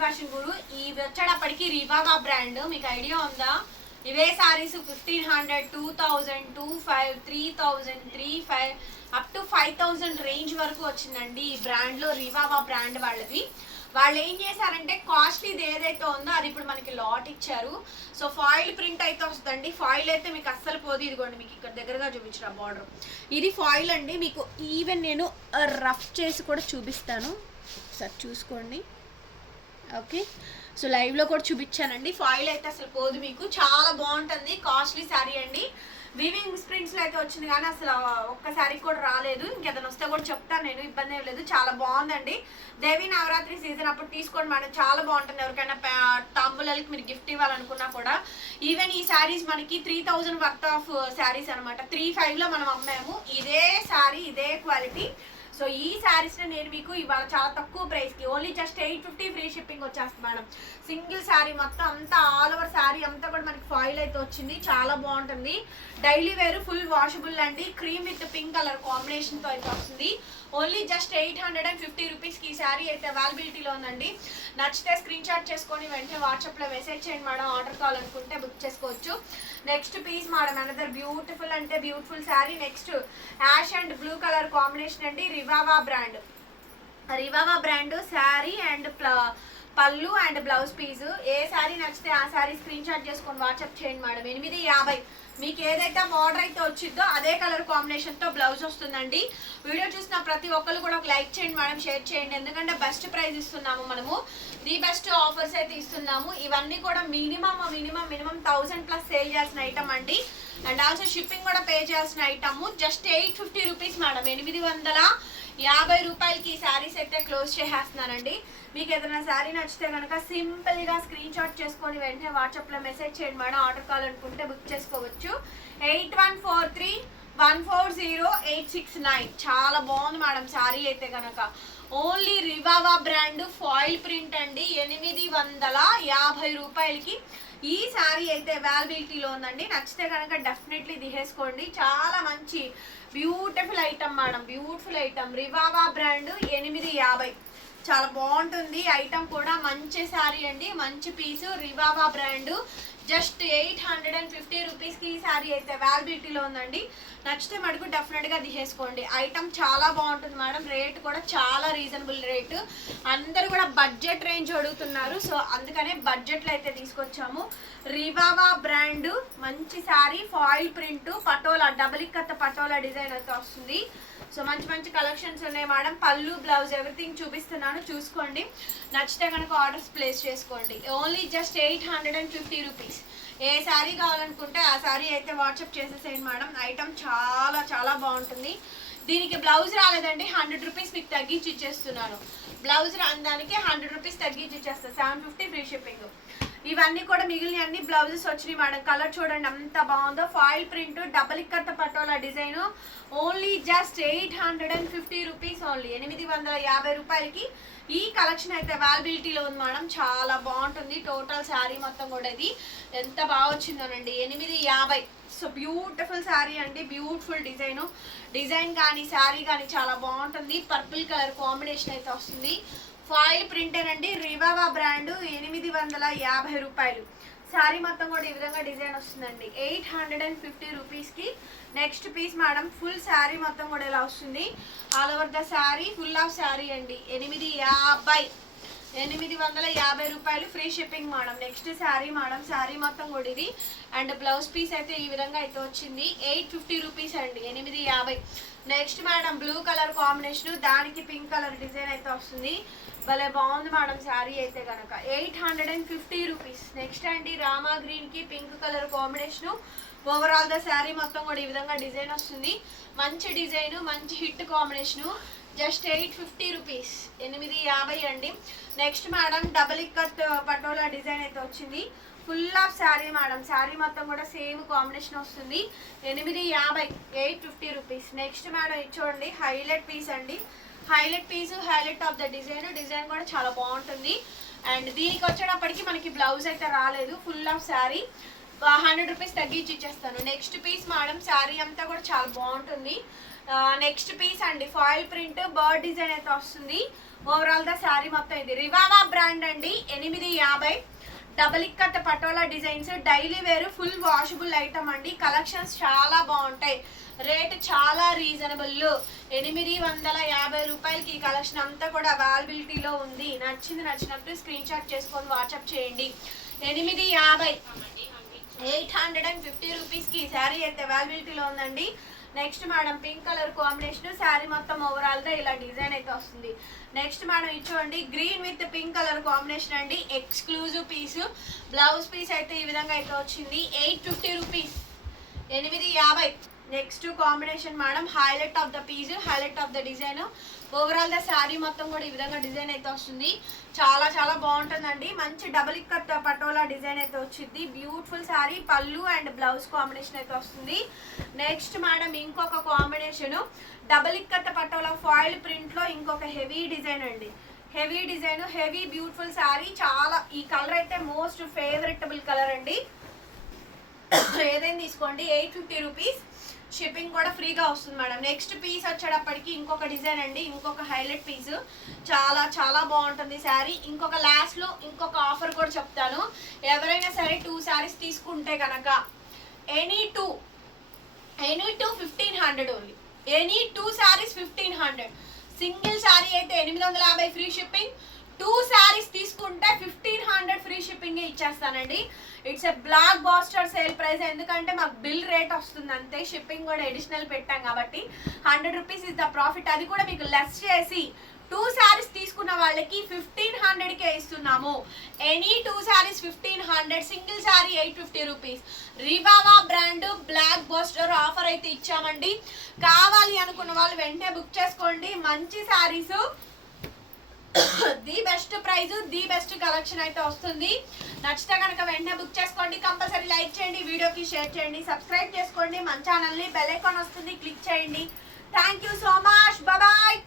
Fashion గురు ఈ వచ్చేటప్పటికి రివాగా brand మీకు ఐడియా ఉందా? ఇవే saris fifteen hundred two thousand two five three thousand three five up to five thousand range వరకు వచ్చిందండి ఈ బ్రాండ్లో రివావా బ్రాండ్ వాళ్ళది. వాళ్ళు ఏం చేశారంటే కాస్ట్లీది ఏదైతే ఉందో అది ఇప్పుడు మనకి లాట్ ఇచ్చారు. సో ఫాయిల్ ప్రింట్ అయితే వస్తుందండి. ఫాయిల్ అయితే మీకు అస్సలు పోదు. ఇదిగోండి మీకు ఇక్కడ దగ్గరగా చూపించిన బార్డర్ ఇది ఫాయిల్ అండి. మీకు ఈవెన్ నేను రఫ్ చేసి కూడా చూపిస్తాను. సార్ చూసుకోండి. ఓకే. సో లైవ్లో కూడా చూపించానండి. ఫాయిల్ అయితే అసలు పోదు మీకు. చాలా బాగుంటుంది. కాస్ట్లీ శారీ అండి. వివింగ్ స్ప్రింట్స్లో అయితే వచ్చింది కానీ అసలు ఒక్క శారీ కూడా రాలేదు. ఇంకేదైనా వస్తే కూడా చెప్తాను. నేను ఇబ్బంది ఏం లేదు. చాలా బాగుందండి. దేవి నవరాత్రి సీజన్ అప్పుడు తీసుకోండి మేడం. చాలా బాగుంటుంది. ఎవరికైనా పా- మీరు గిఫ్ట్ ఇవ్వాలనుకున్నా కూడా. ఈవెన్ ఈ శారీస్ మనకి three thousand worth of saris అనమాట త్రీ ఫైవ్లో మనం అమ్మాము. ఇదే శారీ ఇదే క్వాలిటీ సో ఈ శారీస్ నేను మీకు ఇవాళ చాలా తక్కువ ప్రైస్కి only just eight fifty free shipping వచ్చేస్తుంది మేడం. సింగిల్ శారీ మొత్తం అంతా ఆల్ ఓవర్ శారీ అంతా కూడా మనకి ఫాయిల్ అయితే వచ్చింది. చాలా బాగుంటుంది. డైలీ వేర్ ఫుల్ వాషబుల్ అండి. క్రీమ్ విత్ పింక్ కలర్ కాంబినేషన్తో అయితే వస్తుంది. Only just eight hundred and fifty రూపీస్కి ఈ శారీ అయితే అవైలబిలిటీలో ఉందండి. నచ్చితే స్క్రీన్ షాట్ చేసుకొని వెంటనే వాట్సాప్లో మెసేజ్ చేయండి మేడం. ఆర్డర్ కావాలనుకుంటే బుక్ చేసుకోవచ్చు. Next piece madam another beautiful అంటే beautiful sari next ash and blue colour combination అండి. రివావా brand Rivaba brand sari and pallu and blouse piece ఏ శారీ నచ్చితే ఆ శారీ స్క్రీన్ షాట్ చేసుకొని వాట్సాప్ చేయండి మేడం ఎనిమిది యాభై. మీకు ఏదైతే ఆర్డర్ అయితే వచ్చిందో అదే కలర్ కాంబినేషన్తో బ్లౌజ్ వస్తుందండి. వీడియో చూసిన ప్రతి ఒక్కరు కూడా ఒక లైక్ చేయండి మేడం షేర్ చేయండి. ఎందుకంటే బెస్ట్ ప్రైస్ ఇస్తున్నాము మనము. ది బెస్ట్ ఆఫర్స్ అయితే ఇస్తున్నాము. ఇవన్నీ కూడా minimum minimum minimum thousand plus sale చేయాల్సిన ఐటమ్ అండి. అండ్ ఆల్సో షిప్పింగ్ కూడా పే చేయాల్సిన item. Just eight fifty rupees madam. ఎనిమిది వందల యాభై రూపాయలకి ఈ శారీస్ అయితే క్లోజ్ చేసేస్తున్నానండి. మీకు ఏదైనా శారీ నచ్చితే కనుక సింపుల్గా స్క్రీన్ షాట్ చేసుకొని వెంటనే వాట్సాప్లో మెసేజ్ చేయండి మేడం. ఆర్డర్ కావాలనుకుంటే బుక్ చేసుకోవచ్చు. Eight one four three one four zero eight six nine. చాలా బాగుంది మేడం శారీ అయితే కనుక ఓన్లీ రివావా బ్రాండ్ ఫాయిల్ ప్రింట్ అండి. ఎనిమిది వందల యాభై రూపాయలకి ఈ శారీ అయితే అవైలబిలిటీలో ఉందండి. నచ్చితే కనుక డెఫినెట్లీ తీసేసుకోండి. చాలా మంచి beautiful item madam. Beautiful item. Rivaba brand ఎనిమిది యాభై. చాలా బాగుంటుంది. ఐటమ్ కూడా మంచి శారీ అండి. మంచి piece. Rivaba brand just eight hundred and fifty రూపీస్కి ఈ శారీ అయితే అవైలబిలిటీలో ఉందండి. నచ్చితే మటుకు డెఫినెట్గా తీసేసుకోండి. ఐటమ్ చాలా బాగుంటుంది మేడం. రేట్ కూడా చాలా రీజనబుల్ రేటు. అందరూ కూడా బడ్జెట్ రేంజ్ అడుగుతున్నారు. సో అందుకనే బడ్జెట్లో అయితే తీసుకొచ్చాము. రివావా బ్రాండ్ మంచి sari foil print patola double ikat patola design అయితే వస్తుంది. సో మంచి మంచి కలెక్షన్స్ ఉన్నాయి మేడం. పళ్ళు బ్లౌజ్ ఎవ్రీథింగ్ చూపిస్తున్నాను. చూసుకోండి. నచ్చితే కనుక ఆర్డర్స్ ప్లేస్ చేసుకోండి. Only just eight hundred and fifty rupees. ఏ శారీ కావాలనుకుంటే ఆ శారీ అయితే వాట్సాప్ చేసేసేయండి మేడం. ఐటమ్ చాలా చాలా బాగుంటుంది. దీనికి బ్లౌజ్ రాలేదండి. హండ్రెడ్ రూపీస్ మీకు తగ్గించి ఇచ్చేస్తున్నాను. బ్లౌజ్ రాని దానికి హండ్రెడ్ రూపీస్ తగ్గించి ఇచ్చేస్తాను సెవెన్ ఫిఫ్టీ ఫ్రీ షిప్పింగ్. ఇవన్నీ కూడా మిగిలిన అన్ని బ్లౌజెస్ వచ్చినాయి మేడం. కలర్ చూడండి ఎంత బాగుందో. Foil print double ikat patola design. Only just eight hundred and fifty rupees only ఎనిమిది వందల యాభై రూపాయలకి ఈ కలెక్షన్ అయితే అవైలబిలిటీలో ఉంది మేడం. చాలా బాగుంటుంది. టోటల్ శారీ మొత్తం కూడా ఇది. ఎంత బాగా వచ్చిందోనండి ఎనిమిది యాభై. సో బ్యూటిఫుల్ శారీ అండి. బ్యూటిఫుల్ డిజైన్ డిజైన్ కానీ శారీ కానీ చాలా బాగుంటుంది. పర్పుల్ కలర్ కాంబినేషన్ అయితే వస్తుంది. ఫాయిల్ ప్రింటర్ అండి రివావా బ్రాండ్ ఎనిమిది వందల యాభై రూపాయలు. శారీ మొత్తం కూడా ఈ విధంగా డిజైన్ వస్తుందండి. ఎయిట్ హండ్రెడ్ అండ్ ఫిఫ్టీ రూపీస్కి next piece madam full sari మొత్తం కూడా ఇలా వస్తుంది. All over the sari full of sari అండి. ఎనిమిది యాభై. ఎనిమిది వందల యాభై రూపాయలు free shipping madam. Next sari madam. Sari మొత్తం కూడా ఇది. అండ్ బ్లౌజ్ పీస్ అయితే ఈ విధంగా అయితే వచ్చింది. ఎయిట్ ఫిఫ్టీ రూపీస్ అండి. ఎనిమిది యాభై. Next madam blue colour combination దానికి పింక్ కలర్ డిజైన్ అయితే వస్తుంది. భలే బాగుంది మేడం శారీ అయితే కనుక eight hundred and fifty rupees. Next అండి రామా గ్రీన్కి pink colour combination overall the sari మొత్తం కూడా ఈ విధంగా డిజైన్ వస్తుంది. మంచి డిజైన్ మంచి hit combination just eight fifty rupees. ఎనిమిది యాభై అండి. Next madam double ikat patola design అయితే వచ్చింది. Full of sari madam. Sari మొత్తం కూడా సేమ్ కాంబినేషన్ వస్తుంది. ఎనిమిది యాభై eight fifty rupees. Next madam ఇది చూడండి హైలైట్ పీస్ అండి. Highlight piece highlight of the design. Design కూడా చాలా బాగుంటుంది. అండ్ దీనికి వచ్చేటప్పటికి మనకి బ్లౌజ్ అయితే రాలేదు. Full of sari hundred rupees తగ్గించి ఇచ్చేస్తాను. నెక్స్ట్ పీస్ మేడం శారీ అంతా కూడా చాలా బాగుంటుంది. నెక్స్ట్ పీస్ అండి ఫాయిల్ ప్రింట్ బర్డ్ డిజైన్ అయితే వస్తుంది. ఓవరాల్గా శారీ మొత్తం ఇది. రివావా బ్రాండ్ అండి ఎనిమిది యాభై. Double ikat patola designs daily wear full washable item అండి. కలెక్షన్స్ చాలా బాగుంటాయి. రేట్ చాలా రీజనబుల్ ఎనిమిది వందల యాభై రూపాయలకి ఈ కలెక్షన్ అంతా కూడా అవైలబిలిటీలో ఉంది. నచ్చింది నచ్చినట్టు స్క్రీన్ షాట్ చేసుకొని వాట్సాప్ చేయండి. ఎనిమిది యాభై. ఎయిట్ హండ్రెడ్ అండ్ ఫిఫ్టీ రూపీస్కి ఈ శారీ అయితే అవైలబిలిటీలో ఉందండి. Next madam pink colour combination sari మొత్తం ఓవరాల్గా ఇలా డిజైన్ అయితే వస్తుంది. Next madam ఇచ్చోండి green with pink colour combination అండి. ఎక్స్క్లూజివ్ పీస్ బ్లౌజ్ పీస్ అయితే ఈ విధంగా అయితే వచ్చింది. ఎయిట్ ఫిఫ్టీ రూపీస్ ఎనిమిది యాభై. Next combination madam highlight of the piece highlight of the design overall the sari మొత్తం కూడా ఈ విధంగా డిజైన్ అయితే వస్తుంది. చాలా చాలా బాగుంటుందండి. మంచి డబుల్ ఇక్కత్ పటోలా డిజైన్ అయితే వచ్చింది. బ్యూటిఫుల్ శారీ పళ్ళు అండ్ బ్లౌజ్ కాంబినేషన్ అయితే వస్తుంది. నెక్స్ట్ మేడం ఇంకొక combination double ikat patola foil ప్రింట్లో ఇంకొక హెవీ డిజైన్ అండి. Heavy design heavy beautiful sari చాలా ఈ కలర్ అయితే మోస్ట్ ఫేవరెటబుల్ కలర్ అండి. ఏదైనా తీసుకోండి ఎయిట్ ఫిఫ్టీ రూపీస్ షిప్పింగ్ కూడా ఫ్రీగా వస్తుంది మేడం. నెక్స్ట్ పీస్ వచ్చేటప్పటికి ఇంకొక డిజైన్ అండి ఇంకొక హైలైట్ పీస్ చాలా చాలా బాగుంటుంది శారీ. ఇంకొక లాస్ట్లో ఇంకొక ఆఫర్ కూడా చెప్తాను. ఎవరైనా సరే టూ శారీస్ తీసుకుంటే కనుక any two any two fifteen hundred only any two saris fifteen hundred single sari అయితే ఎనిమిది వందల యాభై ఫ్రీ షిప్పింగ్ టూ శారీస్ తీసుకుంటే fifteen hundred free shipping ఇచ్చేస్తానండి. It's a blockbuster sale price ఎందుకంటే మాకు బిల్ రేట్ వస్తుంది అంతే షిప్పింగ్ కూడా అడిషనల్ పెట్టాం కాబట్టి hundred rupees is the profit అది కూడా మీకు లెస్ చేసి టూ శారీస్ తీసుకున్న వాళ్ళకి ఫిఫ్టీన్ హండ్రెడ్కే ఇస్తున్నాము. Any two saris fifteen hundred single sari eight fifty rupees Rivaba brand blockbuster offer అయితే ఇచ్చామండి. కావాలి అనుకున్న వాళ్ళు వెంటనే బుక్ చేసుకోండి. మంచి saris the best price the best collection అయితే వస్తుంది. నచ్చితే కనుక వెంటనే బుక్ చేసుకోండి. కంపల్సరీ లైక్ చేయండి. వీడియోకి షేర్ చేయండి. సబ్స్క్రైబ్ చేసుకోండి. మన ఛానల్ని బెల్ ఐకాన్ వస్తుంది. క్లిక్ చేయండి. Thank you so much bye